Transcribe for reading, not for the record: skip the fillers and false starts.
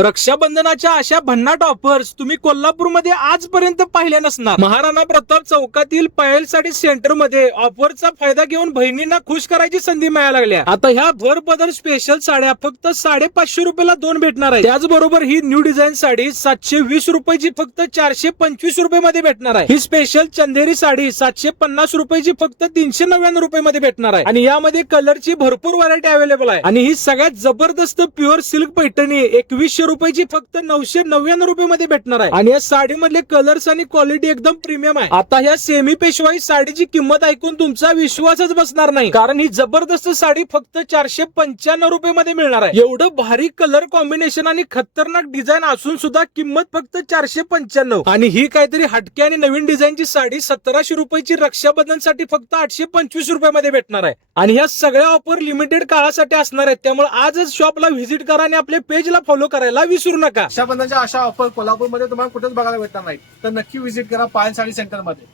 रक्षाबंधनाच्या अशा भन्नाट ऑफर्स तुम्ही कोल्हापूरमध्ये आजपर्यंत पाहिल्या नसणार. महाराणा प्रताप चौकातील पायल साडी सेंटर मध्ये ऑफरचा फायदा घेऊन बहिणींना खुश करायची संधी मिळायला लागल्या. आता ह्या भर पदर स्पेशल साड्या फक्त 550 रुपयाला 2 भेटणार आहे. त्याचबरोबर ही न्यू डिझाईन साडी 720 रुपयाची फक्त 425 रुपये मध्ये भेटणार आहे. ही स्पेशल चंदेरी साडी 750 रुपयाची फक्त 399 रुपये मध्ये भेटणार आहे. आणि यामध्ये कलरची भरपूर व्हरायटी अवेलेबल आहे. आणि ही सगळ्यात जबरदस्त प्युअर सिल्क पैठणी 2100 रुपयाची फक्त 999 रुपये मध्ये भेटणार आहे. आणि या साडीमधले कलर्स आणि क्वालिटी एकदम प्रीमियम आहे. आता ह्या सेमी पेशवाई साडीची किंमत ऐकून तुमचा विश्वासच बसणार नाही, कारण ही जबरदस्त साडी फक्त 495 रुपये मध्ये मिळणार आहे. एवढं भारी कलर कॉम्बिनेशन आणि खतरनाक डिझाईन असून सुद्धा किंमत फक्त 495. आणि ही काहीतरी हटके आणि नवीन डिझाईनची साडी 1700 रुपयाची रक्षाबंधनसाठी फक्त 825 रुपये मध्ये भेटणार आहे. आणि ह्या सगळ्या ऑफर लिमिटेड काळासाठी असणार आहेत. त्यामुळे आजच शॉपला व्हिजिट करा आणि आपल्या पेजला फॉलो करायला विसरू नका. रक्षाबंधनच्या अशा ऑफर कोल्हापूरमध्ये तुम्हाला कुठेच बघायला भेटणार नाही, तर नक्की व्हिजिट करा पायल साडी सेंटर मध्ये.